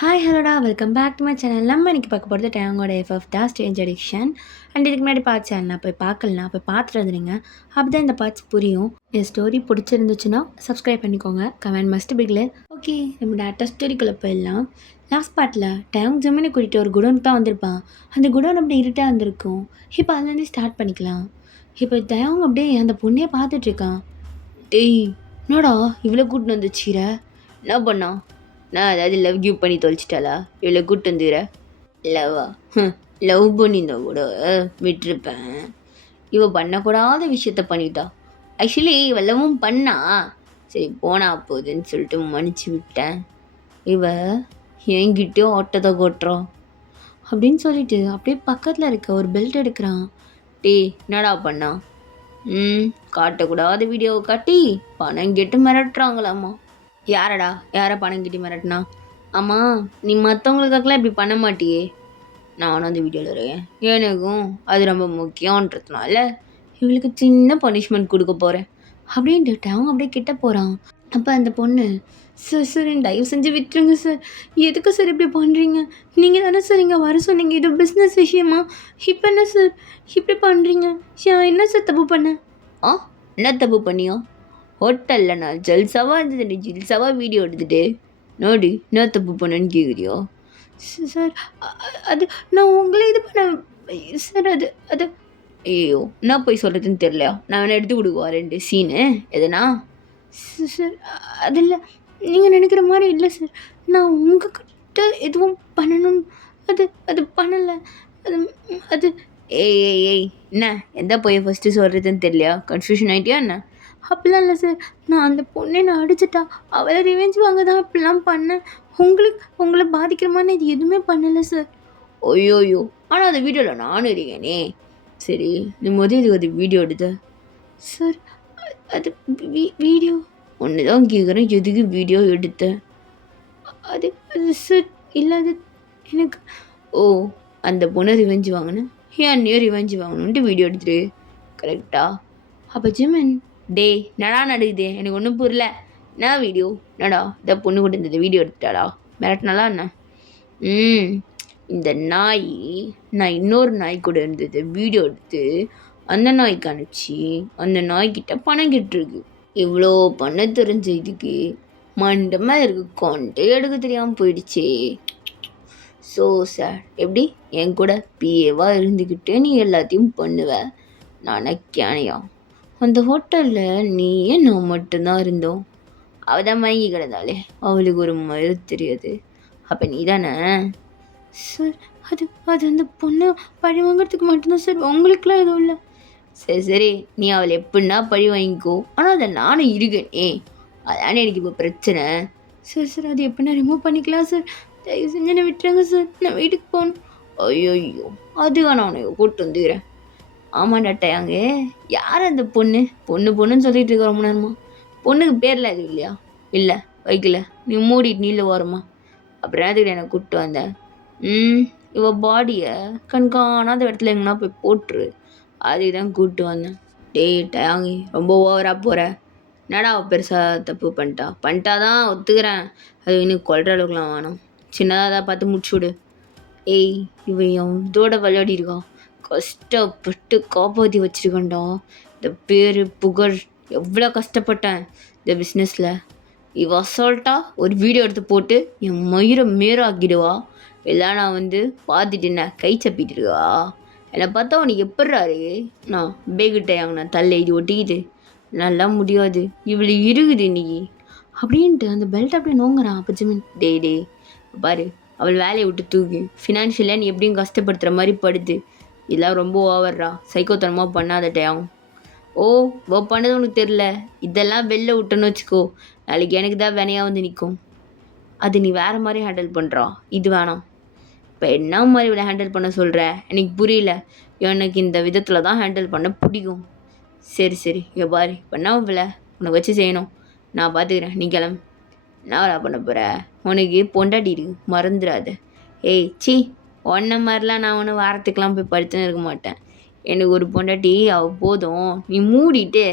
Hi ஹலோடா welcome back to my channel. நம்ம இன்னைக்கு பார்க்க போகிறது டேங்கோட எஃப்எஃப் தான் ஸ்ட்ரேஞ்ச் அடிக்ஷன். அண்ட் இதுக்கு முன்னாடி பார்ட் சேனல் போய் பார்க்கலாம், போய் பார்த்துட்டு வந்துடுங்க. அப்படி தான் இந்த பார்ட்ஸ் புரியும். என் ஸ்டோரி பிடிச்சிருந்துச்சுன்னா சப்ஸ்கிரைப் பண்ணிக்கோங்க. Comment must Bigil. ஓகே, நம்ம டேட்டா ஸ்டோரிக்குள்ளே போயிடலாம். லாஸ்ட் பார்ட்டில் டேங் ஜிமினை கூட்டிகிட்டு ஒரு குடோனுக்கு தான் வந்திருப்பான். அந்த குடோன் அப்படி இருட்டாக இருந்திருக்கும். இப்போ அதுலேருந்து ஸ்டார்ட் பண்ணிக்கலாம். இப்போ டேங் அப்படியே அந்த பொண்ணையே பார்த்துட்ருக்கான். டேய் என்னடா இவ்வளோ கூட்டின்னு வந்துச்சுற, என்ன பண்ணா? நான் ஏதாவது லவ் கிவ் பண்ணி தொலைச்சிட்டாளா இவ்வளோ கூட்டு வந்துடுற? லவ்வா? லவ் பண்ணியிருந்தா கூட விட்டுருப்பேன். இவ பண்ணக்கூடாத விஷயத்த பண்ணிட்டா. ஆக்சுவலி இவ லவ்வும் பண்ணா, சரி போனா போகுதுன்னு சொல்லிட்டு மன்னிச்சு விட்டேன். இவ என்கிட்டயும் ஆட்டத்தை கொட்டுறோம் அப்படின்னு சொல்லிட்டு அப்படியே பக்கத்தில் இருக்க ஒரு பெல்ட் எடுக்கிறான். டேய் என்னடா பண்ணா? காட்டக்கூடாத வீடியோவை காட்டி பணம் கேட்டு மிரட்டுறாங்களாம்மா. யாரடா யாரை பணம் கிட்டி மிரட்டினா? ஆமாம், நீ மற்றவங்களுக்காகலாம் இப்படி பண்ண மாட்டியே. நானும் அந்த வீடியோவில் இருக்கேன், எனக்கும் அது ரொம்ப முக்கியன்றதுனால இவளுக்கு சின்ன பனிஷ்மெண்ட் கொடுக்க போகிறேன் அப்படின்ட்டு அவன் அப்படியே கிட்ட போகிறான். அப்போ அந்த பொண்ணு, சார் சார் என் தயவு செஞ்சு விட்டுருங்க சார். எதுக்கு சார் இப்படி பண்ணுறீங்க? நீங்கள் தானே சார் இங்கே வர சொன்னீங்க, இது பிஸ்னஸ் விஷயமா? இப்போ என்ன சார் இப்படி பண்ணுறீங்க? என்ன சார் தப்பு பண்ணேன்? என்ன தப்பு பண்ணியோ? ஹோட்டலில் நான் ஜல்சாவாக இருந்தது, ஜில்சாவாக வீடியோ எடுத்துகிட்டு நோடி என்ன தப்பு பண்ணேன்னு கேட்குறியோ? சார் அது நான் உங்களே இது பண்ண சார். அது அது ஐயோ என்ன போய் சொல்கிறதுன்னு தெரியலையா? நான் வேணா எடுத்து கொடுக்குவா 2 சீனு எதுனா? சார் அது இல்லை, நீங்கள் நினைக்கிற மாதிரி இல்லை சார். நான் உங்ககிட்ட எதுவும் பண்ணணும், அது அது பண்ணலை. அது அது ஏய் ஏய் ஏய் என்ன எந்த போய் ஃபஸ்ட்டு சொல்கிறதுன்னு தெரியலையா? கன்ஃபியூஷன் ஆகிட்டியா என்ன? அப்படிலாம் இல்லை சார். நான் அந்த பொண்ணை நான் அடிச்சிட்டா, அவளை ரிவெஞ்ச் வாங்க தான் அப்படிலாம் பண்ணேன். உங்களை பாதிக்கிற மாதிரி இது எதுவுமே பண்ணலை சார். ஐயோயோ, ஆனால் அந்த வீடியோவில் நானும் இருக்கேனே. சரி நீ முதல் அது வீடியோ எடுத்த சார். அது வீடியோ ஒன்று தான் கேட்குறேன், எதுக்கு வீடியோ எடுத்தேன்? அது அது சார் இல்லை, அது எனக்கு அந்த பொண்ணை ரிவெஞ்ச் வாங்கினேன், என்னையும் ரிவெஞ்ச் வாங்கணுன்ட்டு வீடியோ எடுத்துரு கரெக்டா? அப்போ ஜிமன், டே நடா நடக்குது, எனக்கு ஒன்றும் புரியல. என்ன வீடியோ நடா? இதை பொண்ணு கூட இருந்தது வீடியோ எடுத்துட்டாடா, மிரட்டினாலா என்ன? இந்த நாய் நான் இன்னொரு நாய் கூட இருந்தது வீடியோ எடுத்து அந்த நாய்க்கு அனுப்பிச்சி அந்த நாய்கிட்ட பணம் கிட்டுருக்கு. இவ்வளோ பண்ண தெரிஞ்ச இதுக்கு மண்டமாக இருக்கு, கொண்டு எடுக்க தெரியாமல் போயிடுச்சே. ஸோ சார், எப்படி என் கூட பிஏவாக இருந்துக்கிட்டு நீ எல்லாத்தையும் பண்ணுவ? நானே கேனையா? அந்த ஹோட்டலில் நீயே நான் மட்டும்தான் இருந்தோம். அவள் தான் மயங்கி கிடந்தாலே, அவளுக்கு ஒரு மறு தெரியாது. அப்போ நீ தானே? சார் அது அது அந்த பொண்ணை பழி வாங்கிறதுக்கு மட்டும்தான் சார், உங்களுக்குலாம் எதுவும் இல்லை. சரி சரி, நீ அவளை எப்படின்னா பழி வாங்கிக்கோ, ஆனால் அதை நானும் இருக்கேனே, அதானே எனக்கு இப்போ பிரச்சனை. சார் சார் அது எப்படின்னா ரிமூவ் பண்ணிக்கலாம் சார், தயவு செஞ்சு என்னை விட்டுருங்க சார், நான் வீட்டுக்கு போகணும். ஐயோ அதுவா, நான் உனக்கு கூப்பிட்டு வந்துக்கிறேன். ஆமாண்டா டேங்க, யார் அந்த பொண்ணு? பொண்ணுன்னு சொல்லிட்டு இருக்க ரொம்ப நேரமா. பொண்ணுக்கு பேரில் எதுவும் இல்லையா? இல்லை வைக்கல, நீ மூடிட்டு நீல வரமா. அப்புறம் எதுக்கு என்னை கூப்பிட்டு வந்தேன்? இவ பாடியை கண்காணாத இடத்துல எங்கன்னா போய் போட்டுரு, அதுக்கு தான் கூப்பிட்டு வந்தேன். டேய் டேங்கி, ரொம்ப ஓவராக போகிற. என்னடா பெருசாக தப்பு பண்ணிட்டாதான் ஒத்துக்கிறேன், அது இன்னும் கொல்ற அளவுக்குலாம் வேணும், சின்னதாக தான் பார்த்து முடிச்சு விடு. ஏய் இவன் இதோட விளையாடி இருக்கான், கஷ்டப்பட்டு காப்பாற்றி வச்சுருக்கேன்டா. இந்த பேர் புகழ் எவ்வளோ கஷ்டப்பட்டேன் இந்த பிஸ்னஸில். இவ அசால்ட்டாக ஒரு வீடியோ எடுத்து போட்டு என் மயிரை மேராக்கிடுவா, இல்லை நான் பார்த்துட்டு என்ன கை சப்பிட்டு இருக்கா? என்னை பார்த்தா உனக்கு எப்பட்றாரு? நான் பேகிட்டேன், நான் தள்ள இது ஒட்டிக்கிட்டு நல்லா முடியாது, இவ்வளோ இருக்குது இன்னைக்கு அப்படின்ட்டு அந்த பெல்ட் அப்படியே நோங்குறான். அப்போ ஜிமின், டே பாரு, அவள் வேலையை விட்டு தூக்கி ஃபினான்ஷியலாக நீ எப்படியும் கஷ்டப்படுத்துகிற மாதிரி படுது, இதெல்லாம் ரொம்ப ஓவர்ரா, சைக்கோத்தனமாக பண்ணாதட்டையாகும். பண்ணது உனக்கு தெரில, இதெல்லாம் வெளில விட்டோன்னு வச்சுக்கோ, நாளைக்கு எனக்கு தான் வினையாக நிற்கும். அது நீ வேறு மாதிரி ஹேண்டில் பண்ணுறா, இது வேணாம். இப்போ என்ன மாதிரி இவ்வளோ ஹேண்டில் பண்ண சொல்கிற? எனக்கு புரியல. எனக்கு இந்த விதத்தில் தான் ஹேண்டில் பண்ண பிடிக்கும். சரி இங்கே பாரு, இப்போ என்ன இவ்வளோ உனக்கு வச்சு செய்யணும், நான் பார்த்துக்கிறேன், நீ கிளம்பு. என்ன வேலை பண்ண போகிற? உனக்கு பொண்டாட்டி இருக்கு, மறந்துடாத. ஏய் சி, ஒன்றை மாதிரிலாம் நான் ஒன்று வாரத்துக்கெலாம் போய் படுத்துன்னு இருக்க மாட்டேன். எனக்கு ஒரு பொண்டாட்டி அவள் போதும், நீ மூடிட்டு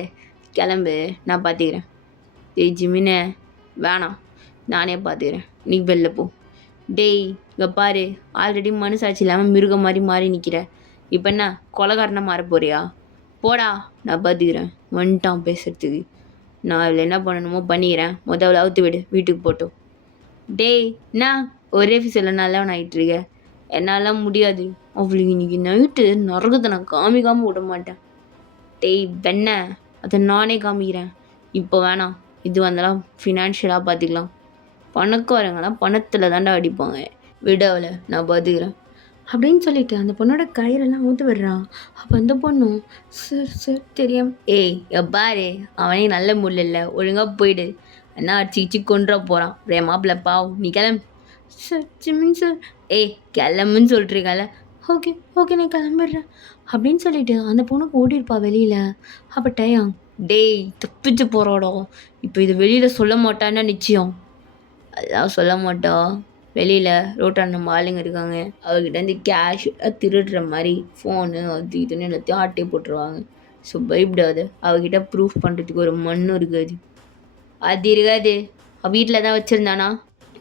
கிளம்பு, நான் பார்த்துக்கிறேன். ஏய் ஜிமினே வேணாம், நானே பார்த்துக்கிறேன், நீ வெளில போ. டேய் இங்கே பாரு, ஆல்ரெடி மனசாட்சி இல்லாமல் மிருகம் மாதிரி மாறி நிற்கிற. இப்போ என்ன கொலகாரனா மாற போறியா? போடா, நான் பார்த்துக்கிறேன். வந்துட்டான் பேசுறதுக்கு. நான் இதில் என்ன பண்ணணுமோ பண்ணிக்கிறேன். முதல்ல அவுத்து விடு, வீட்டுக்கு போட்டோம். டேய் என்ன ஒரே ஃபீஸில் நல்லவன் ஆகிட்டுருக்க? என்னால் முடியாது. அவளுக்கு இன்னைக்கு நைட்டு நரகத்தை நான் காமிக்காமல் விட மாட்டேன். டேய் வெண்ண, அதை நானே காமிக்கிறேன். இப்போ வேணாம், இது வந்தாலும் ஃபினான்ஷியலாக பார்த்துக்கலாம். பணக்காரங்களாம் பணத்தில் தாண்டா அடிப்பாங்க. விட அவளை, நான் பார்த்துக்கிறேன் அப்படின்னு சொல்லிட்டு அந்த பொண்ணோட கயிறெல்லாம் ஊற்று விடுறான். அப்போ அந்த பொண்ணும் சார் சார் தெரியாம ஏய் எப்பாரு, அவனே நல்ல முள்ள இல்லை, ஒழுங்காக போயிடு. என்ன அடிச்சு கொண்டுற போகிறான் மாப்பிள்ள பாவ், நீ கிளம்பு. Sir Jimin sir. ஏய் கிளம்புன்னு சொல்லிட்டுருக்கால. ஓகே ஓகே நான் கிளம்பிடுறேன் அப்படின்னு சொல்லிட்டு அந்த பொண்ணுக்கு ஓடிருப்பா வெளியில். அப்போ டயம் டேய் தப்பிச்சு போகிறாடோ, இப்போ இது வெளியில் சொல்ல மாட்டான்னா நிச்சயம். அதெல்லாம் சொல்ல மாட்டா. வெளியில் ரோட்டான நம்ம ஆளுங்க இருக்காங்க, அவகிட்டேருந்து கேஷ் திருடுற மாதிரி ஃபோனு அது இதுன்னு எல்லாத்தையும் ஆட்டே போட்டுருவாங்க. ஸோ பயப்படாது, அவகிட்ட ப்ரூஃப் பண்ணுறதுக்கு ஒரு மண்ணும் இருக்காது. அது இருக்காது, வீட்டில் தான் வச்சுருந்தானா?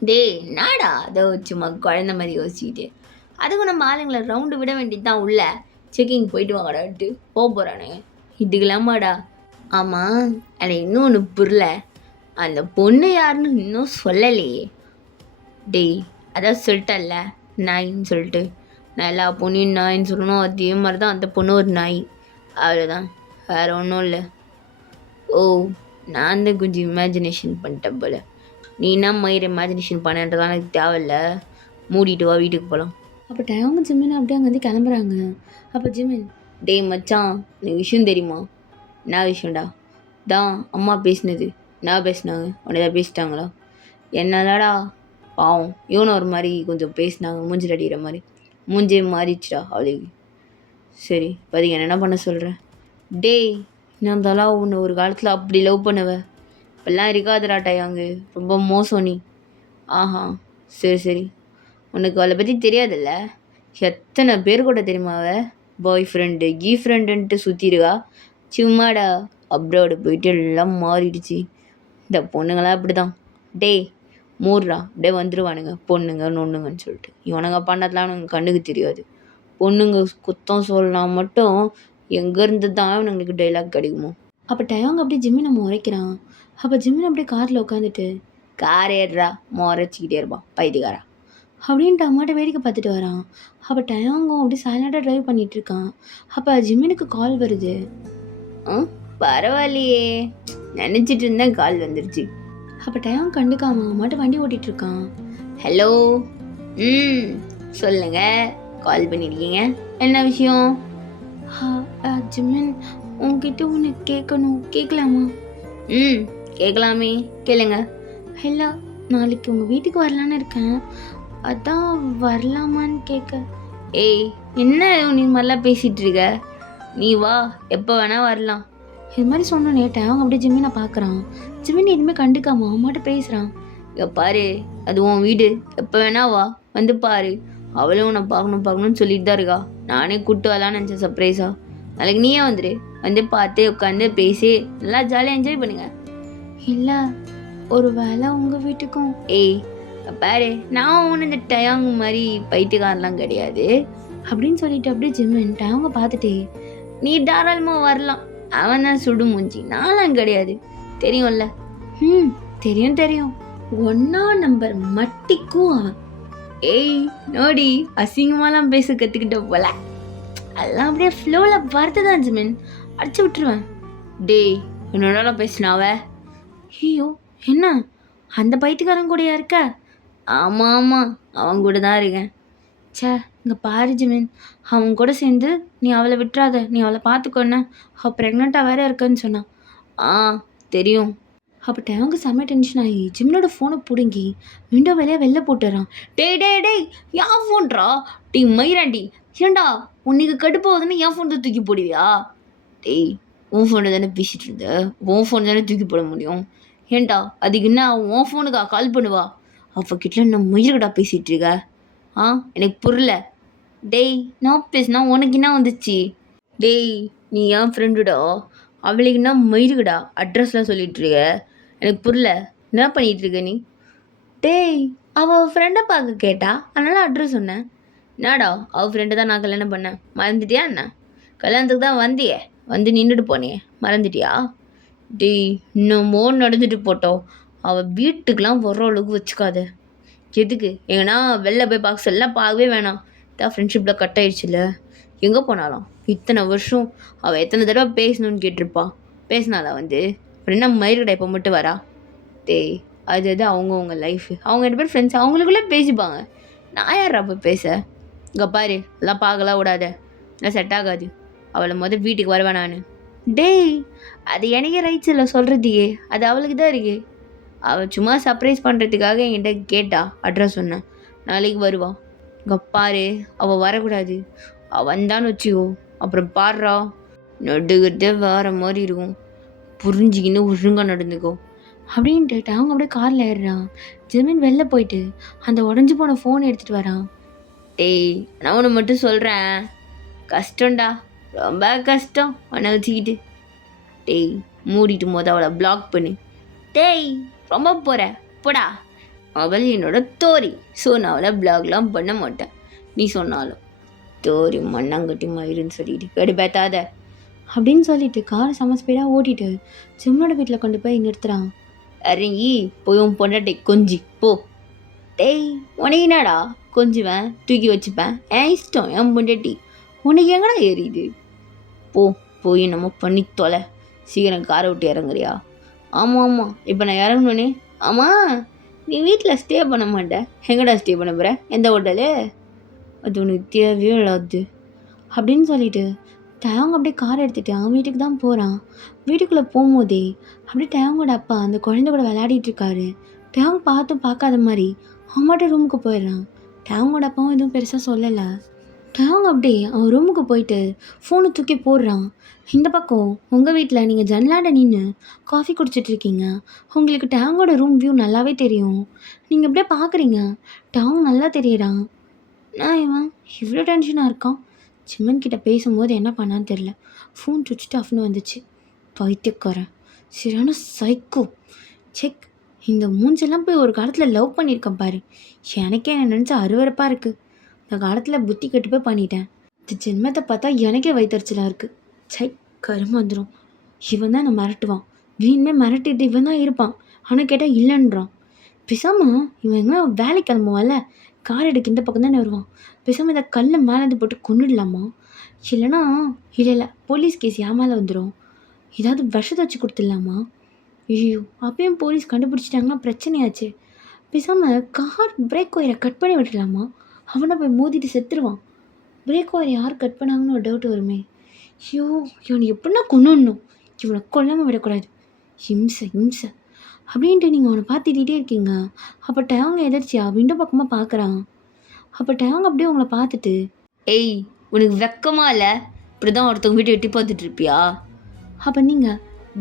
டேய் நாடா அதை வச்சுமா குழந்த மாதிரி யோசிச்சுட்டு, அதுக்கும் நம்ம ஆளுங்களை ரவுண்டு விட வேண்டியது தான். உள்ள செக்கிங் போயிட்டு வாங்கடான்ட்டு போக போகிறானே, இதுக்கெல்லாமாடா? ஆமாம், எனக்கு இன்னும் ஒன்று புரியல, அந்த பொண்ணு யாருன்னு இன்னும் சொல்லலையே. டேய் அதான் சொல்லிட்டல்ல நாயின்னு சொல்லிட்டு, நான் எல்லா பொண்ணையும் நாயின்னு சொல்லணும், அதே மாதிரி தான் அந்த பொண்ணு ஒரு நாய், அவ்வளோதான், வேறு ஒன்றும் இல்லை. ஓ, நான் தான் கொஞ்சம் இமேஜினேஷன் பண்ணிட்டேன் போல். நீ என்ன மயிர் இமேஜினேஷன் பண்ணன்றதான் எனக்கு தேவையில்ல, மூடிட்டு வா வீட்டுக்கு போகலாம். அப்போ டயங்க ஜிமின் அப்படியே அங்கே வந்து கிளம்புறாங்க. அப்போ ஜிமின் டேய் மச்சான், எனக்கு விஷயம் தெரியுமா? என்ன விஷயம்டா? தான் அம்மா பேசினது. என்ன பேசினாங்க? உடனே தான் பேசிட்டாங்களா? என்னதாடா பாவம், இவனும் ஒரு மாதிரி கொஞ்சம் பேசினாங்க, மூஞ்சில் அடிக்கிற மாதிரி. மூஞ்சே மாறிடுச்சுடா அவளுக்கு. சரி இப்போதைக்கு என்ன பண்ண சொல்கிறேன்? டேய் நான் தலா உன்னை ஒரு காலத்தில் அப்படி லவ் பண்ணுவ, இப்பெல்லாம் இருக்காதுடா டயாங்க, ரொம்ப மோசம் நீ. ஆஹா சரி சரி, உனக்கு அவளை பற்றி தெரியாதுல்ல? எத்தனை பேர் கூட தெரியுமா அவ பாய் ஃப்ரெண்டு ஃப்ரெண்டுன்ட்டு சுற்றிருக்கா. சும்மாடா, அப்ராடு போயிட்டு எல்லாம் மாறிடுச்சு. இந்த பொண்ணுங்களாம் அப்படி தான். டேய் மூடுறா, அப்படியே வந்துடுவானுங்க பொண்ணுங்க நொண்ணுங்கன்னு சொல்லிட்டு. இவனுங்க பண்ணதெல்லாம் அவனுங்க கண்ணுக்கு தெரியாது. பொண்ணுங்க குத்தம் சொல்லலாம் மட்டும் எங்கேருந்து தான் இவனுங்களுக்கு டைலாக் கிடைக்குமோ. அப்போ டயாங்க அப்படியே ஜிம்மினை முறைக்கிறான். அப்போ ஜிம்மின் அப்படியே காரில் உட்காந்துட்டு, கார் ஏறுறா முறைச்சிக்கிட்டே இருப்பான் பைத்தியக்காரா அப்படின்ட்டு அம்மாட்ட வேடிக்கை பார்த்துட்டு வரான். அப்போ டயாங்கும் அப்படி சைலண்டாக ட்ரைவ் பண்ணிகிட்டு இருக்கான். அப்போ ஜிம்மினுக்கு கால் வருது. பரவாயில்லையே, நினச்சிட்டு இருந்தேன் கால் வந்துருச்சு. அப்போ டயம் கண்டுக்காம மட்டும் வண்டி ஓட்டிகிட்டு இருக்கான். ஹலோ, சொல்லுங்க, கால் பண்ணியிருக்கீங்க, என்ன விஷயம்? ஜிமின் உங்ககிட்ட ஒன்று கேட்கணும், கேட்கலாமா? கேட்கலாமே, கேளுங்க. ஹலோ, நாளைக்கு உங்கள் வீட்டுக்கு வரலான்னு இருக்கேன், அதான் வரலாமான்னு கேட்க. ஏய் என்ன நீ மாதிரிலாம் பேசிகிட்டு இருக்க? நீ வா, எப்போ வேணால் வரலாம். இது மாதிரி சொன்னோன்னே டயம் அப்படியே ஜிம்மினை பார்க்குறான். ஜிம்மின் எதுவுமே கண்டுக்காம அம்மாட்ட பேசுகிறான். இங்கே பாரு, அது உன் வீடு, எப்போ வேணா வா, வந்து பாரு. அவளும் உன்னை பார்க்கணும்னு சொல்லிட்டு தான் இருக்கா. நானே கூப்பிட்டு வரலான்னு நினச்சேன் சர்ப்ரைஸா. நாளைக்கு நீயே வந்துடு, வந்து பார்த்து உட்காந்து பேசி நல்லா ஜாலியாக என்ஜாய் பண்ணுங்க. இல்லை, ஒரு வேளை உங்கள் வீட்டுக்கும். ஏய் பாரு, நான் ஒன்று இந்த டயாங் மாதிரி பைத்தியக்காரலாம் கிடையாது அப்படின்னு சொல்லிட்டு அப்படியே ஜிம்மின் டயாங்க பார்த்துட்டே, நீ தாராளமாக வரலாம், அவன் தான் சுடு மூஞ்சி, நானும் கிடையாது, தெரியும்ல? தெரியும் தெரியும், 1ஆம் நம்பர் மட்டிக்கும் அவன். ஏய் நோடி, அசிங்கமாலாம் பேச கற்றுக்கிட்ட போல, அதெல்லாம் அப்படியே ஃப்ளோவில் வரதுதான் ஜிமின், அடிச்சு விட்டுருவேன். டேய் என்னோட பேசினாவ? ஐயோ என்ன, அந்த பைத்தியக்காரன் கூடயா இருக்க? ஆமாம் ஆமாம், அவன் கூட தான் இருக்கேன். சே இங்கே பாரு ஜிமின், அவன் கூட சேர்ந்து நீ அவளை விட்டுறாத, நீ அவளை பார்த்துக்கோன்னு, அவள் ப்ரெக்னெண்ட்டாக வேற இருக்குன்னு சொன்னான். தெரியும். அப்போ டேங்க செம்ம டென்ஷன் ஆகி ஜிம்னோட ஃபோனை பிடுங்கி விண்டோ வேலையாக வெளில போட்டுறான். டேய் டேய் டேய், என் ஃபோன்ரா, டீ மயிராண்டி, ஏண்டா உன்னைக்கு கடுப்பாகுதுன்னு என் ஃபோன் தான் தூக்கி போடுவியா? டேய் உன் ஃபோனை தானே பேசிகிட்டு இருந்த, உன் ஃபோன் தானே தூக்கி போட முடியும். ஏண்டா அதுக்கு என்ன உன் ஃபோனுக்கா கால் பண்ணுவா? அவகிட்ட நான் மயிர்கடா பேசிகிட்டு இருக்க? எனக்கு புரியல. டேய் நான் பேசினா உனக்கு என்ன வந்துச்சு? டேய் நீ என் ஃப்ரெண்டுடா, அவளுக்கு என்ன மயிருக்குடா அட்ரஸ்லாம் சொல்லிட்டு இருக்க? எனக்கு புரியல, என்ன பண்ணிகிட்டு இருக்க நீ? டேய் அவள் ஃப்ரெண்டை பார்க்க கேட்டா, அதனால் அட்ரஸ் சொன்னேன். என்னடா அவள் ஃப்ரெண்டு தான் நான் கல்யாணம் பண்ணேன், மறந்துட்டியா என்ன? கல்யாணத்துக்கு தான் வந்தியே, வந்து நின்றுட்டு போனியே, மறந்துட்டியா? டேய் இன்னமோ நடந்துட்டு போட்டோம், அவள் வீட்டுக்கெலாம் வர்ற அளவுக்கு வச்சுக்காத. எதுக்கு எங்கன்னா வெளில போய் பார்க்க சொல்ல, பார்க்கவே வேணாம். தான் ஃப்ரெண்ட்ஷிப்பில் கட் ஆயிடுச்சுல, எங்கே போனாலும் இத்தனை வருஷம் அவள் எத்தனை தடவை பேசணும்னு கேட்டிருப்பா. பேசினாலா வந்து அப்புறம் என்ன மயிறு கடை இப்போ மட்டும் வரா? டேய் அது அவங்கவுங்க லைஃபு, அவங்க 2 பேர் ஃப்ரெண்ட்ஸ், அவங்களுக்குள்ளே பேசிப்பாங்க. நான் யார் அப்போ பேச? இங்கே பாரு எல்லாம் பார்க்கலாம் விடாத, எல்லாம் செட் ஆகாது. அவளை வீட்டுக்கு வருவேன் நான். டேய் அது எனக்கே ரைட்ஸ் இல்லை சொல்கிறதுக்கே, அது அவளுக்கு தான் இருக்கு. அவள் சும்மா சர்ப்ரைஸ் பண்ணுறதுக்காக என்கிட்ட கேட்டா, அட்ரஸ் சொன்னேன். நாளைக்கு வருவான். இங்கே பாரு அவள் வரக்கூடாது, அவள் வந்தான்னு வச்சுக்கோ அப்புறம் பாடுறா நடுகிறதே வேறு மாதிரி இருக்கும். புரிஞ்சுக்கின்னு ஒழுங்காக நடந்துக்கோ அப்படின்ட்டு அவங்க அப்படியே காரில் ஏறுறான். ஜெமீன் வெளில போயிட்டு அந்த உடஞ்சி போன ஃபோன் எடுத்துகிட்டு வரான். டேய் நான் ஒன்று மட்டும் சொல்கிறேன், கஷ்டம்டா, ரொம்ப கஷ்டம் உன்னை வச்சுக்கிட்டு. டேய் மூடிட்டு அவளை பிளாக் பண்ணு. டேய் ரொம்ப போகிற போடா, அவள் என்னோட தோரி, ஸோ நான் அவளை பிளாக்லாம் பண்ண மாட்டேன். நீ சொன்னாலும் தோரி மண்ணாங்கட்டி மயிருன்னு சொல்லிட்டு கடுப்பேத்தாத அப்படின்னு சொல்லிட்டு காரை செம ஸ்பீடாக ஓட்டிட்டு ஜிம்மனோட வீட்டில் கொண்டு போய் நிறுத்துறான். இறங்கி போய் உன் பொண்டாட்டி கொஞ்சி போ. டேய் உனக்கு என்னடா கொஞ்சுவேன், தூக்கி வச்சுப்பேன், என் இஷ்டம், என் பொண்டாட்டி, உனக்கு எங்கடா ஏறிது? போய் நம்ம பண்ணி தொலை, சீக்கிரம் காரை விட்டு இறங்குறியா? ஆமாம் இப்போ நான் இறங்கணுனே. ஆமாம் நீ வீட்டில் ஸ்டே பண்ண மாட்டேன், எங்கடா ஸ்டே பண்ண போகிற, எந்த ஹோட்டலு? அது உனக்கு தேவையோ இல்லாது அப்படின்னு சொல்லிட்டு டயங்க அப்படியே காரை எடுத்துகிட்டு அவன் வீட்டுக்கு தான் போகிறான். வீட்டுக்குள்ளே போகும்போதே அப்படியே டயங்கோட அப்பா அந்த குழந்தை கூட விளையாடிட்டு இருக்காரு. டயங்க பார்க்காத மாதிரி அவன்கிட்ட ரூமுக்கு போயிடுறான். டயங்கோட அப்பாவும் எதுவும் பெருசாக சொல்லலை. டயங்க அப்படியே அவன் ரூமுக்கு போயிட்டு ஃபோனை தூக்கி போடுறான். இந்த பக்கம் உங்கள் வீட்டில் நீங்கள் ஜன்னலாண்ட நின்று காஃபி குடிச்சிட்ருக்கீங்க. உங்களுக்கு டயங்கோட ரூம் வியூ நல்லாவே தெரியும். நீங்கள் அப்படியே பார்க்குறீங்க, டயங்க நல்லா தெரியறான். நான் இவன் இவ்வளோ டென்ஷனாக இருக்கான். சிம்மன் கிட்ட பேசும்போது என்ன பண்ணான்னு தெரில, ஃபோன் சுவிட்ச் ஆஃப்னு வந்துச்சு. பைத்தியக்காரன், சரியான சைக்கோ. செக், இந்த மூஞ்செல்லாம் போய் ஒரு காலத்தில் லவ் பண்ணியிருக்கேன் பாரு. எனக்கே என்ன நினச்சா அருவருப்பாக இருக்குது. இந்த காலத்தில் புத்தி கெட்டு போய் பண்ணிட்டேன். இந்த ஜென்மத்தை பார்த்தா எனக்கே வயிற்றுச்சலாக இருக்குது. சை கரும்பு வந்துடும். இவன் தான் நான் மிரட்டுவான், வீணுமே மிரட்டிட்டு இவன் தான் இருப்பான். ஆனால் கேட்டால் இல்லைன்றான். பேசாமல் இவன் எங்கே வேலைக்கு கிளம்புவான்ல, கார் எடுக்க இந்த பக்கம் தானே வருவான். பேசாமல் இதை கல்லை மேலேருந்து போட்டு கொண்டுடலாமா? இல்லைனா இல்லை போலீஸ் கேஸ் என் மேலே வந்துடும். ஏதாவது விஷத்தை வச்சு கொடுத்துடலாமா? ஐயோ அப்பயும் போலீஸ் கண்டுபிடிச்சிட்டாங்கன்னா பிரச்சனையாச்சு. பேசாமல் கார் பிரேக் ஒயரை கட் பண்ணி விட்டுடலாமா? அவனை போய் மோதிட்டு செத்துருவான். பிரேக் ஒயரை யார் கட் பண்ணாங்கன்னு ஒரு டவுட் வருமே. ஐயோ இவனை எப்படின்னா கொண்டுடணும், இவனை கொல்லாமல் விடக்கூடாது. இம்சை அப்படின்ட்டு நீங்கள் அவனை பார்த்துட்டே இருக்கீங்க. அப்போ டயங்க எதிர்ச்சியா விண்டோ பக்கமாக பார்க்குறான். அப்போ டயங்க அப்படியே உங்களை பார்த்துட்டு, ஏய் உனக்கு வெக்கமா இல்லை, இப்படி தான் ஒருத்தவங்க வீட்டை எட்டி பார்த்துட்டு இருப்பியா? அப்போ நீங்கள்,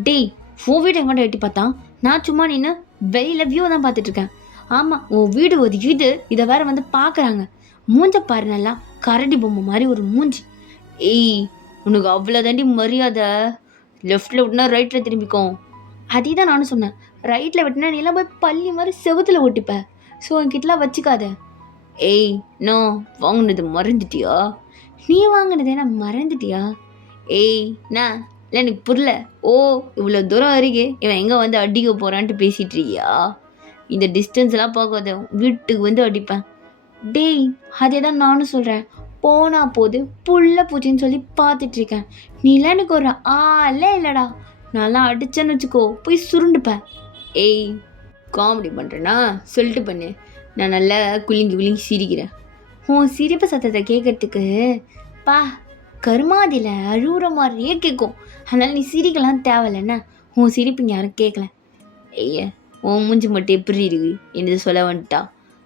டேய் உன் வீட்டை எங்கிட்ட எட்டி பார்த்தா, நான் சும்மா நின்று வெளியில் வியூ தான் பார்த்துட்ருக்கேன். ஆமாம் உன் வீடு ஒரு இதை வேற வந்து பார்க்குறாங்க. மூஞ்ச பாரு, நல்லா கரடி பொம்மை மாதிரி ஒரு மூஞ்சி. ஏய் உனக்கு அவ்வளோ தாண்டி மரியாதை, லெஃப்டில் விட்டுனா ரைட்டில் திரும்பிக்கும். அதே தான் நானும் சொன்னேன், ரைட்டில் விட்டுனா நீ எல்லாம் போய் பள்ளி மாதிரி செவத்தில் ஒட்டிப்ப. ஸோ என்கிட்டலாம் வச்சுக்காத. ஏய் நான் வாங்கினது மறந்துட்டியா? நீ வாங்கினது என்ன மறந்துட்டியா? ஏய் நான் இல்லை எனக்கு புரியல. ஓ இவ்வளோ தூரம் அருகே இவன் எங்கே வந்து அடிக்க போகிறான்ட்டு பேசிகிட்டு இருக்கியா? இந்த டிஸ்டன்ஸ்லாம் பார்க்காத, வீட்டுக்கு வந்து அடிப்பேன். டேய் அதே தான் நானும் சொல்கிறேன், போனா போது புள்ள பூச்சின்னு சொல்லி பார்த்துட்ருக்கேன். நீலாம் எனக்கு ஒரு ஆளே இல்லைடா. நல்லா அடிச்சேன்னு வச்சுக்கோ போய் சுருண்டுப்பேன். ஏய் காமெடி பண்ணுறேன்னா சொல்லிட்டு பண்ணு, நான் நல்லா குலுங்கி சிரிக்கிறேன். உன் சிரிப்பு சத்தத்தை கேட்கறதுக்கு பா கருமாதியில் அழுகுற மாதிரியே கேட்கும். அதனால் நீ சிரிக்கலாம் தேவையில்லைன்னா உன் சிரிப்பு யாரும் கேட்கல. ஐய உன் மூஞ்சி மட்டும் எப்படி இருக்கு என்று சொல்ல வந்துட்டா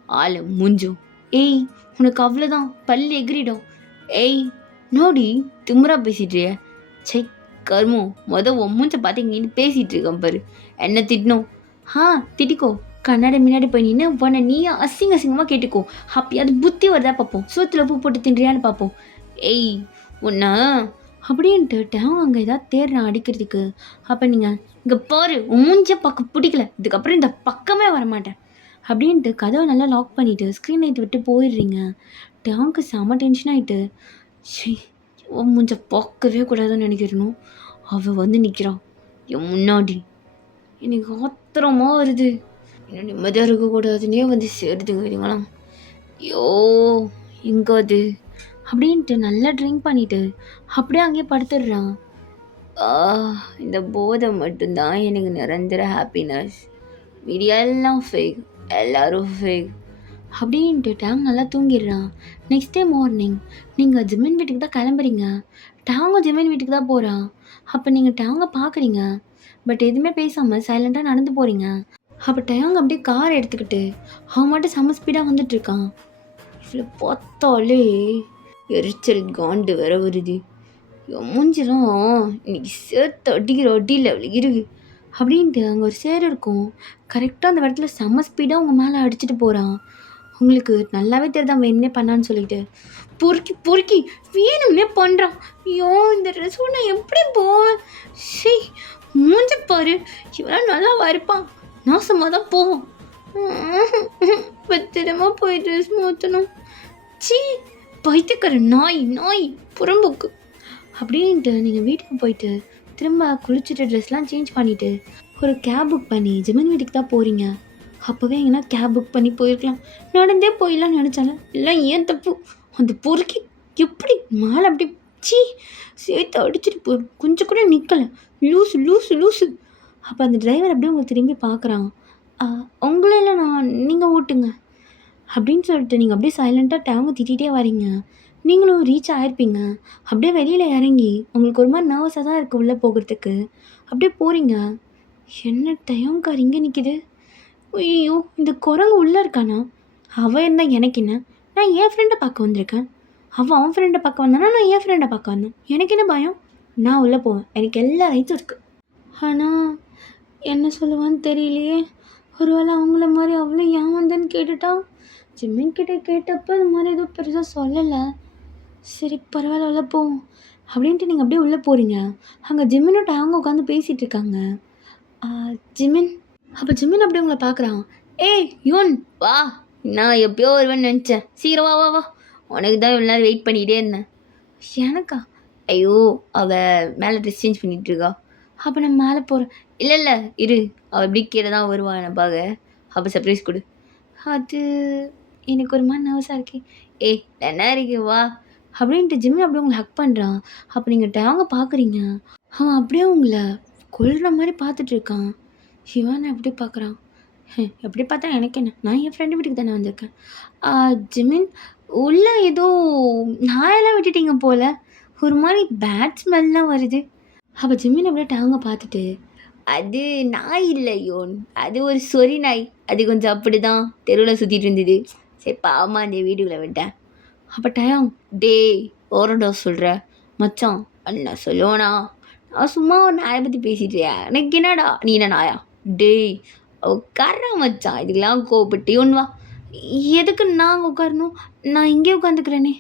ஆள் மூஞ்சும். ஏய் உனக்கு அவ்வளோதான், பல்லு எகிரிடும். ஏய் நோடி திமுறா பேசிட்டுறிய. சை கருமோ, உன் மூஞ்சை பார்த்து இங்கே பேசிகிட்டு இருக்கேன் பாரு. என்ன திட்டணும்? திட்டிக்கோ, கண்ணாடி முன்னாடி போய் நின்று உன்னை நீயா அசிங்கமாக கேட்டுக்கோ. அப்பயாவது புத்தி வருதா பார்ப்போம், சூத்தில் உப்பு போட்டு தின்றியான்னு பார்ப்போம். ஏய் உன்னை அப்படின்ட்டு டேவும் அங்கே ஏதாவது தேடுறான் அடிக்கிறதுக்கு. அப்போ நீங்கள் இங்கே பாரு, உன் மூஞ்சை பார்க்க பிடிக்கல, இதுக்கப்புறம் இந்த பக்கமே வரமாட்டேன் அப்படின்ட்டு கதவை நல்லா லாக் பண்ணிவிட்டு ஸ்க்ரீன் லைட் விட்டு போயிடுறீங்க. டேங்க்கு செம்ம டென்ஷன் ஆகிட்டு, ஷி அவன் மூஞ்ச பார்க்கவே கூடாதுன்னு நினைக்கிறணும். அவள் வந்து நிற்கிறான் என் முன்னாடி. எனக்கு ஆத்திரமா வருது. இன்னும் நிம்மதியாக இருக்கக்கூடாதுன்னே வந்து சேருதுங்க இதுங்களாம். ஐயோ எங்கே அது அப்படின்ட்டு நல்லா ட்ரிங்க் பண்ணிவிட்டு அப்படியே அங்கேயே படுத்துடுறான். இந்த போதை மட்டும்தான் எனக்கு நிரந்தர ஹாப்பினஸ். மீதி எல்லாம் ஃபேக், எல்லோரும் ஃபேக் அப்படின்ட்டு டேங் நல்லா தூங்கிடுறான். நெக்ஸ்ட் டே மார்னிங் நீங்கள் ஜிமின் வீட்டுக்கு தான் கிளம்புறீங்க. டேங்கும் ஜிமின் வீட்டுக்கு தான் போகிறான். அப்போ நீங்கள் டேங்கை பார்க்குறீங்க, பட் எதுவுமே பேசாமல் சைலண்ட்டாக நடந்து போகிறீங்க. அப்போ டேங் அப்படியே கார் எடுத்துக்கிட்டு அவன் மட்டும் செம்ம ஸ்பீடாக வந்துட்டுருக்கான். இவ்வளோ பார்த்தாலே எரிச்சல் காண்டு வேற வருது. என் மூஞ்சிலாம் இன்னைக்கு சேர்த்து அடிக்கிற அடியில் இருக்கு அப்படின்ட்டு அங்கே ஒரு சேர் இருக்கும். கரெக்டாக அந்த இடத்துல செம்ம ஸ்பீடாக உங்கள் மேலே அடிச்சுட்டு போகிறான். உங்களுக்கு நல்லாவே தெரியுது அவன் என்ன பண்ணான்னு சொல்லிட்டு பொறுக்கி பொறுக்கி வேணும்னே பண்ணுறான். ஐயோ இந்த ட்ரெஸ் நான் எப்படி போவேன்? ஷீ மூஞ்ச பாரு, இவனா நல்லா இருப்பான், நாசமாக தான் போவோம். பத்திரமா போய் ட்ரெஸ் மாற்றணும். சீ பைத்தியக்கார நாய் நாய் புறம்போக்கு அப்படின்ட்டு நீங்கள் வீட்டுக்கு போயிட்டு திரும்ப குளிச்சுட்டு ட்ரெஸ்லாம் சேஞ்ச் பண்ணிவிட்டு ஒரு கேப் புக் பண்ணி ஜிமின் வீட்டுக்கு தான் போகிறீங்க. அப்போவே எங்கன்னா கேப் புக் பண்ணி போயிருக்கலாம், நடந்தே போயிடலாம்னு நினச்சாலும் எல்லாம் ஏன் தப்பு. அந்த பொறுக்கி எப்படி மேலே அப்படி சீ சேர்த்து அடிச்சுட்டு போ, கொஞ்சம் கூட நிற்கலை, லூசு லூசு லூசு. அப்போ அந்த டிரைவர் அப்படியே உங்களை திரும்பி பார்க்குறான். உங்களே நீங்கள் ஓட்டுங்க அப்படின்னு சொல்லிட்டு நீங்கள் அப்படியே சைலண்ட்டாக டேங்கை திட்டிகிட்டே வரீங்க. நீங்களும் ரீச் ஆகிருப்பீங்க. அப்படியே வெளியில் இறங்கி உங்களுக்கு ஒரு மாதிரி நர்வஸாக தான் இருக்குது உள்ளே போகிறதுக்கு. அப்படியே போகிறீங்க. என்ன டயங்கார் இங்கே நிற்கிது? ஐயோ இந்த குரங்கு உள்ளே இருக்கானா? அவள் இருந்தால் எனக்கு என்ன? நான் என் ஃப்ரெண்டை பார்க்க வந்திருக்கேன். அவன் ஃப்ரெண்டை பார்க்க வந்தானா, நான் என் ஃப்ரெண்டை பார்க்க வந்தேன். எனக்கு என்ன பயம்? நான் உள்ளே போவேன், எனக்கு எல்லா ரைட்ஸும் இருக்குது. ஆனால் என்ன சொல்லுவான்னு தெரியலையே. ஒருவேளை அவங்கள மாதிரி அவ்வளோ ஏன் வந்தேன்னு கேட்டுட்டா? ஜிம்மின் கிட்டே கேட்டப்போ இது மாதிரி எதுவும் பெருசாக சொல்லலை. சரி பரவாயில்ல உள்ளே போவோம் அப்படின்ட்டு நீங்கள் அப்படியே உள்ளே போகிறீங்க. அங்கே ஜிம்மினும் டேங்கும் உட்காந்து பேசிகிட்டு இருக்காங்க. ஜிமின் அப்போ ஜிமின் அப்படியே உங்களை பார்க்குறான். ஏய் யூன் வா, நான் எப்பயோ வருவேன்னு நினச்சேன், சீக்கிரம் வா வா வா, உனக்கு தான் இவ்வளோ நேரம் வெயிட் பண்ணிகிட்டே இருந்தேன். எனக்கா? ஐயோ அவள் மேலே ட்ரெஸ் சேஞ்ச் பண்ணிகிட்டு இருக்கா. அப்போ நான் மேலே போகிறேன். இல்லை இல்லை இரு, அவள் எப்படி கீழே தான் வருவாள் என்னை பார்க்க. அப்போ சர்ப்ரைஸ் கொடு. அது எனக்கு ஒரு மாதிரி நர்வஸாக இருக்கே. ஏய் என்ன இருக்கு வா அப்படின்ட்டு ஜிம்மின் அப்படியே உங்களை ஹக் பண்ணுறான். அப்போ நீங்கள் டேங்க பார்க்குறீங்க. அவன் அப்படியே உங்களை கொல்ற மாதிரி பார்த்துட்டு இருக்கான். சிவானை எப்படி பார்க்குறான்? எப்படி பார்த்தா எனக்கு என்ன, நான் என் ஃப்ரெண்டு வீட்டுக்கு தானே வந்திருக்கேன். ஜிமின் உள்ளே ஏதோ நாயெல்லாம் விட்டுட்டீங்க போல், ஒரு மாதிரி பேட் ஸ்மெல்லாம் வருது. அப்போ ஜிமின் அப்படியே டேங்க பார்த்துட்டு, அது நாய் இல்லை யோன், அது ஒரு சொறி நாய், அது கொஞ்சம் அப்படி தான் தெருவில் சுற்றிட்டு இருந்தது. சரி பாவமாக அந்த வீட்டுக்குள்ளே விட்டேன். அப்போ டயம் டேய் ஓரடா சொல்கிற மச்சான் அண்ணா சொல்லுவானா? நான் சும்மா ஒரு நாயை பற்றி பேசிட்டியா, எனக்கு என்னடா நீ என்ன நாயா? டேய் உட்கார்றா மச்சான், இதுக்கெல்லாம் கோவப்பட்டு ஒன்று வா. எதுக்கு நாங்கள் உட்காரணும்? நான் இங்கே உட்காந்துக்கிறேனே.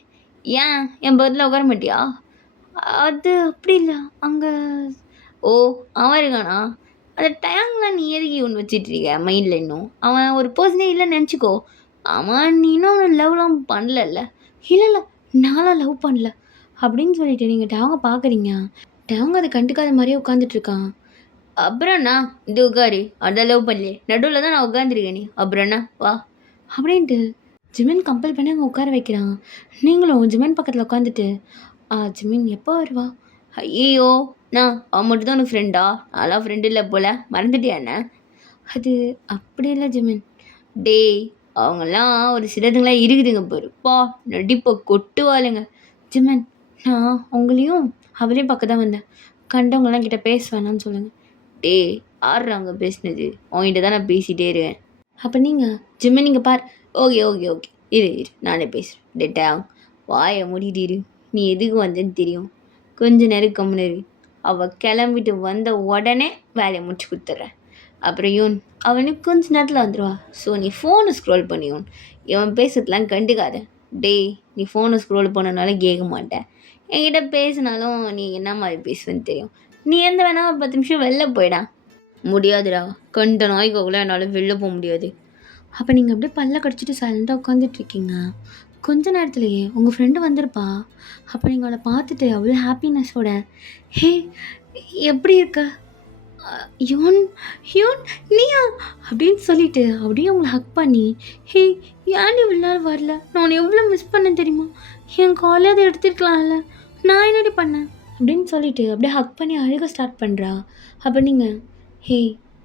ஏன் என் பதில் உட்கார மாட்டியா? அது அப்படி இல்லை அங்கே. ஓ அவன் இருக்கானா? அந்த டேங்க்லாம் நீ எதுக்கு ஒன்று வச்சிட்ருக்க மைண்டில்? இன்னும் அவன் ஒரு பர்சனே இல்லைன்னு நினச்சிக்கோ. அவன் நீ இன்னும் அவனை லவ்லாம் பண்ணல. இல்லை இல்லை நான்லாம் லவ் பண்ணல அப்படின்னு சொல்லிட்டு நீங்கள் டேங்க பார்க்குறீங்க. டேங்க அதை கண்டுக்காத மாதிரியே உட்காந்துட்ருக்கான். அப்புறம்ண்ணா இது உட்காரு, அதை லவ் பண்ணலையே, நடுவில் தான் நான் உட்காந்துருக்கேன், நீ அப்புறம்ண்ணா வா அப்படின்ட்டு ஜிமின் கம்பல் பண்ணி அங்கே உட்கார வைக்கிறான். நீங்களும் ஜிமின் பக்கத்தில் உட்காந்துட்டு ஜிமின் எப்போ வருவா? ஐயோ நான் அவன் மட்டும் தான் உனக்கு ஃப்ரெண்டா? நான்லாம் ஃப்ரெண்டு இல்லை போல், மறந்துட்டியாண்ணே? அது அப்படி இல்லை ஜிமின். டேய் அவங்கெல்லாம் ஒரு சிலதுங்களாம் இருக்குதுங்க பாருப்பா, நடிப்பை கொட்டுவாளுங்க. ஜிமின் நான் உங்களையும் அவரையும் பார்க்க தான் வந்தேன், கண்டவங்களாம் கிட்ட பேச வேணாம்னு சொல்லுங்கள். டேய் ஆடுறாங்க பேசினது, அவங்ககிட்ட தான் நான் பேசிகிட்டே இருக்கேன். அப்போ நீங்கள் ஜிம்மை நீங்கள் பார். ஓகே ஓகே ஓகே இரு நானே பேசுகிறேன். டேட்டா வாயை மூடிட்டு இரு, நீ எதுக்கு வந்தேன்னு தெரியும், கொஞ்ச நேரம் கம்முன்னு இரு. அவள் கிளம்பிட்டு வந்த உடனே வேலையை முடிச்சு கொடுத்துட்றேன். அப்புறம் யூன் அவனுக்கு கொஞ்ச நேரத்தில் வந்துடுவா. ஸோ நீ ஃபோனை ஸ்க்ரோல் பண்ணியோன், இவன் பேசுறதுலாம் கண்டுக்காத. டேய் நீ ஃபோனை ஸ்க்ரோல் பண்ணனால கேட்க மாட்டேன், என்கிட்ட பேசினாலும் நீ என்ன மாதிரி பேசுவேன்னு தெரியும். நீ எந்த வேணா ஒரு 10 நிமிஷம் வெளில போயிடா. முடியாதுடா, கண்ட நாய்க்குள்ள என்னால் வெளில போக முடியாது. அப்போ நீங்கள் அப்படியே பல்ல கடிச்சிட்டு சைலண்டாக உட்காந்துட்ருக்கீங்க. கொஞ்ச நேரத்துலேயே உங்கள் ஃப்ரெண்டு வந்திருப்பா. அப்போ நீங்கள் அவளை பார்த்துட்டு அவ்வளோ ஹாப்பினஸோட, ஹே எப்படி இருக்க? யுவன் யுவன் நீயா அப்படின்னு சொல்லிட்டு அப்படியே அவங்கள ஹக் பண்ணி, ஹே ஏன் நீ இவ்வளோ நாள் வரல? நான் உன்னை எவ்வளோ மிஸ் பண்ணேன் தெரியுமா? என் காலே அதை எடுத்துருக்கலாம்ல, நான் என்னடி பண்ணேன் அப்படின்னு சொல்லிட்டு அப்படியே ஹக் பண்ணி அழுக ஸ்டார்ட் பண்ணுறா. அப்போ நீங்கள், ஹே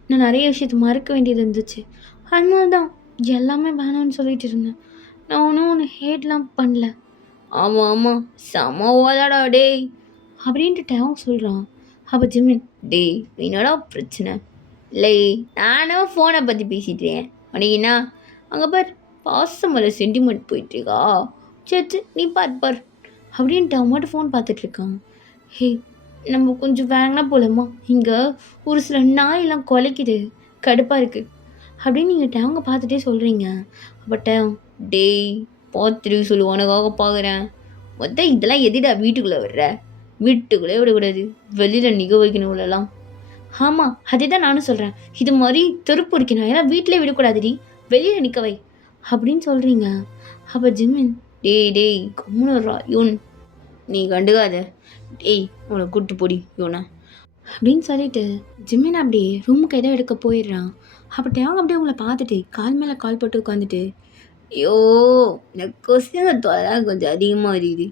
நான் நிறைய விஷயத்தை மறக்க வேண்டியது இருந்துச்சு, அதனால தான் எல்லாமே வேணாம்னு சொல்லிட்டு இருந்தேன். நான் ஒன்றும் ஒன்று ஹேட்லாம் பண்ணல. ஆமாம் ஆமாம் செம ஓதாடா டேய் அப்படின்ட்டு அவன் சொல்கிறான். அப்போ ஜிமின், டேய் என்னடா பிரச்சனை? இல்லை நானும் ஃபோனை பற்றி பேசிட்டேன் உனக்குண்ணா. அங்கே பார் பாசமலை சென்டிமெண்ட் போயிட்டுருக்கா. சரி சரி நீ பார் அப்படின்ட்டு அவன் மட்டும் ஃபோன் பார்த்துட்ருக்கான். ஹே நம்ம கொஞ்சம் வேணா போலம்மா, இங்கே ஒரு சில நாயெல்லாம் குலைக்குது, கடுப்பாக இருக்குது அப்படின்னு நீங்கள் டேவங்க பார்த்துட்டே சொல்கிறீங்க. அப்போ டேய் பார்த்துட்டு சொல்லு, உனக்காக பார்க்குறேன். மொத்தம் இதெல்லாம் எதுடா வீட்டுக்குள்ளே விடுற? வீட்டுக்குள்ளே விடக்கூடாது, வெளியில் நிற்க வைக்கணும் இவ்வளோலாம். ஆமாம் அதே தான் நானும் சொல்கிறேன். இது மாதிரி தெருப்பு இருக்கணும், ஏன்னா வீட்டிலே விடக்கூடாதுடி, வெளியில் நிற்க வை அப்படின்னு சொல்கிறீங்க. அப்போ ஜிம்மின், டேய் கம்முனுறா யூன், நீ கண்டுக்காத, டேய் உன்னை கூப்பிட்டு போடி யூனை அப்படின்னு சொல்லிட்டு ஜிம்மின் அப்படியே ரூமுக்கு எதோ எடுக்க போயிடுறான். அப்போ டேவங்க அப்படியே உங்களை பார்த்துட்டு கால் மேலே கால் போட்டு உட்காந்துட்டு, ஐயோ இந்த கொஸ்டின் தொலைலாம் கொஞ்சம் அதிகமாக இருக்குது,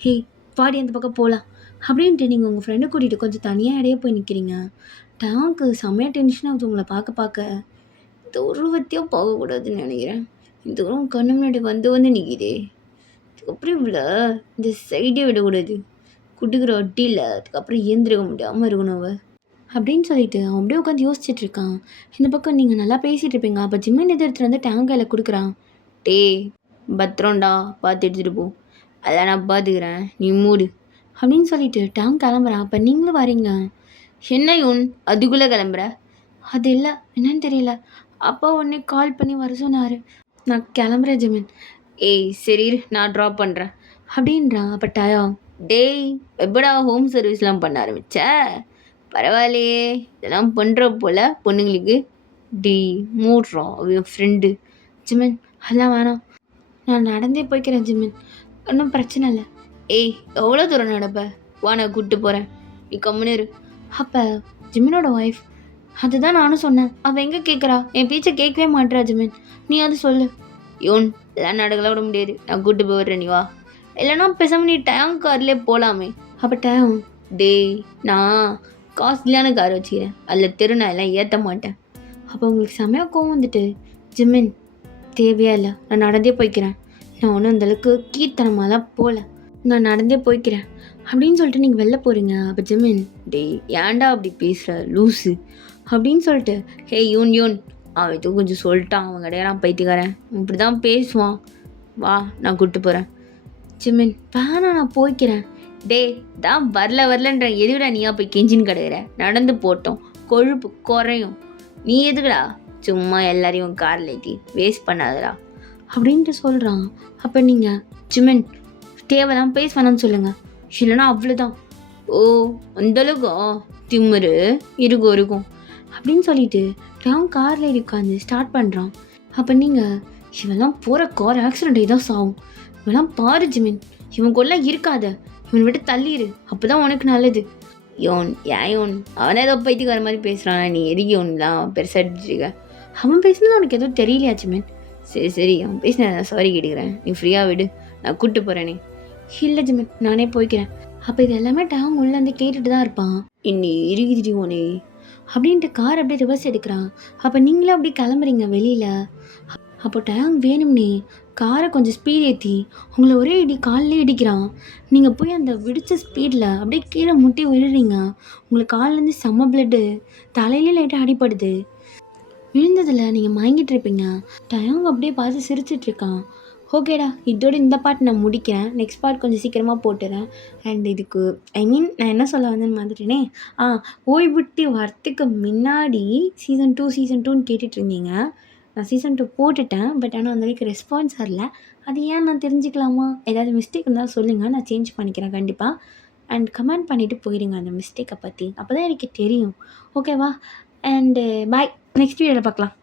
ஹே பாடி அந்த பக்கம் போகலாம் அப்படின்ட்டு நீங்கள் உங்கள் ஃப்ரெண்டை கூட்டிகிட்டு கொஞ்சம் தனியாக இடையே போய் நிற்கிறீங்க. டேவங்க்கு செம்மையாக டென்ஷன் ஆகுது உங்களை பார்க்க. இந்த உருவத்தையும் பார்க்கக்கூடாதுன்னு நினைக்கிறேன், இந்த உருவம் கண்ணு முன்னாடி வந்து நிற்கிதே, அதுக்கப்புறம் இவ்வளோ இந்த சைடே விடக்கூடாது, குட்டுக்கிற வட்டியில் அதுக்கப்புறம் ஏந்திருக்க முடியாமல் இருக்கணும் அவ அப்படின்னு சொல்லிட்டு அவன் அப்படியே உட்காந்து யோசிச்சுட்டு இருக்கான். இந்த பக்கம் நீங்கள் நல்லா பேசிகிட்டு இருப்பீங்க. அப்போ ஜிம்மின் எதிர்த்து வந்து டேங்கையில் கொடுக்குறான். டே பத்திரம்டா பார்த்து எடுத்துகிட்டு போ, அதெல்லாம் நான் பார்த்துக்கிறேன், நீ மூடு அப்படின்னு சொல்லிட்டு டேங்க் கிளம்புறான். அப்போ நீங்களும் வரீங்க. என்ன யூன் அதுக்குள்ளே கிளம்புற? அது இல்லை என்னன்னு தெரியல, அப்பா உடனே கால் பண்ணி வர சொன்னார், நான் கிளம்புறேன் ஜிமின். ஏய் சரி நான் ட்ராப் பண்ணுறேன் அப்படின்றான். அப்போ டயா, டேய் எப்படா ஹோம் சர்வீஸ்லாம் பண்ண ஆரம்பிச்ச? பரவாயில்லையே இதெல்லாம் பண்ணுற போல் பொண்ணுங்களுக்கு. டி மூடுறா அவன் ஃப்ரெண்டு. ஜிமின் அதெல்லாம் வேணாம், நான் நடந்தே போய்க்கிறேன் ஜிமின், ஒன்றும் பிரச்சனை இல்லை. ஏய் எவ்வளோ தூரம் நடப்ப? வா நான் கூப்பிட்டு போகிறேன், நீ கம்முன்னு இரு. அப்போ ஜிமினோட ஒய்ஃப், அதுதான் நானும் சொன்னேன், அவள் எங்கே கேட்குறா, என் பேச்சை கேட்கவே மாட்டேறா ஜிமின், நீ அது சொல்லு. யோன் இதெல்லாம் நடக்கலாம் விட முடியாது, நான் கூப்பிட்டு போய் விட்றேன், நீ வா, இல்லைனா பேசாமல் நீ டேங்க் கார்லேயே போகலாமே. அப்போ டேங், டேய் நான் காஸ்ட்லியான கார் வச்சுக்கிறேன், அதில் தெரு நான் எல்லாம் ஏற்ற மாட்டேன். அப்போ உங்களுக்கு செமையாக கோவம் வந்துட்டு, ஜிமின் தேவையா இல்லை, நான் நடந்தே போய்க்கிறேன், நான் ஒன்றும் அந்தளவுக்கு கீர்த்தனமாலாம் போகல, நான் நடந்தே போய்க்கிறேன் அப்படின்னு சொல்லிட்டு நீங்கள் வெளில போகிறீங்க. அப்போ ஜிமின், டேய் ஏன்டா அப்படி பேசுகிற லூஸு அப்படின்னு சொல்லிட்டு, ஹே யூன் அவன் இது கொஞ்சம் சொல்லிட்டான், அவன் கிடையாது பைத்தியக்காரன், இப்படி தான் பேசுவான், வா நான் கூப்பிட்டு போகிறேன். ஜிமின் வேணா நான் போய்க்கிறேன். டே தான் வரலன்ற எதுக்குடா நீயா போய் கெஞ்சின்னு கிடைக்கிற, நடந்து போட்டோம் கொழுப்பு குறையும், நீ எதுக்குடா சும்மா எல்லாரையும் காரில் ஏற்றி வேஸ்ட் பண்ணாதடா அப்படின்ட்டு சொல்கிறான். அப்போ நீங்கள், ஜிமின் தேவைதான் பேச வேணாம்னு சொல்லுங்கள், இல்லைனா அவ்வளோதான். ஓ அந்தளவுக்கா திமுரு இருக்கும் அப்படின்னு சொல்லிட்டு அவன் காரில் ஏறி உட்காந்து ஸ்டார்ட் பண்ணுறான். அப்போ நீங்கள், இவெல்லாம் போகிற கார் ஆக்சிடென்ட் தான் சாகும், இவெல்லாம் பாரு ஜிமின், இவன் கொல்லாம் இருக்காத, இவனை விட்டு தள்ளிடு, அப்போ தான் உனக்கு நல்லது. யோன் யோன் அவனே ஏதோ பைத்திக்கு வர மாதிரி பேசுகிறான், நீ எதுக்கு யோன்லாம் பெருசாக எடுத்துருக்க, அவன் பேசுனது உனக்கு எதுவும் தெரியலையா ஜிமின்? சரி அவன் பேசின நான் சாரி கேட்டுக்கிறேன், நீ ஃப்ரீயாக விடு, நான் கூப்பிட்டு போகிறேனே. இல்லை ஜிமின் நானே போய்க்கிறேன். அப்போ இது எல்லாமே டேம் உள்ள வந்து கேட்டுட்டு தான் இருப்பான். இன்னி இருக்குதுடி உனே அப்படின்ட்டு கார் அப்படியே ரிவர்ஸ் எடுக்கிறான். அப்போ நீங்களும் அப்படி கிளம்புறீங்க வெளியில். அப்போ டேங் வேணும்னே காரை கொஞ்சம் ஸ்பீட் ஏற்றி உங்களை ஒரே இடி காலிலே இடிக்கிறான். நீங்கள் போய் அந்த விடித்த ஸ்பீடில் அப்படியே கீழே முட்டி விழுறீங்க. உங்களுக்கு கால்லேருந்து செம்ம பிளட்டு, தலையிலே லைட்டாக அடிப்படுது. விழுந்ததில் நீங்கள் மயங்கிட்டு இருப்பீங்க. டேங் அப்படியே பார்த்து சிரிச்சிட்ருக்கான். ஓகேடா இதோட இந்த பார்ட் நான் முடிக்கிறேன், நெக்ஸ்ட் பார்ட் கொஞ்சம் சீக்கிரமாக போட்டுறேன். அண்ட் இதுக்கு நான் என்ன சொல்ல வந்தேன்னு வந்துட்டேனே, ஓய்வுட்டி வரத்துக்கு முன்னாடி சீசன் 2ன்னு கேட்டுட்டு இருந்தீங்க. நான் சீசன் 2 போட்டுட்டேன், பட் ஆனால் அந்தளவுக்கு ரெஸ்பான்ஸ் வரல. அது ஏன் நான் தெரிஞ்சுக்கலாமா? ஏதாவது மிஸ்டேக் இருந்தால் சொல்லுங்கள், நான் சேஞ்ச் பண்ணிக்கிறேன் கண்டிப்பாக. அண்ட் கமெண்ட் பண்ணிவிட்டு போயிடுங்க அந்த மிஸ்டேக்கை பற்றி, அப்போ தான் எனக்கு தெரியும். ஓகேவா? அண்டு பாய், நெக்ஸ்ட் வீடியோவில் பார்க்கலாம்.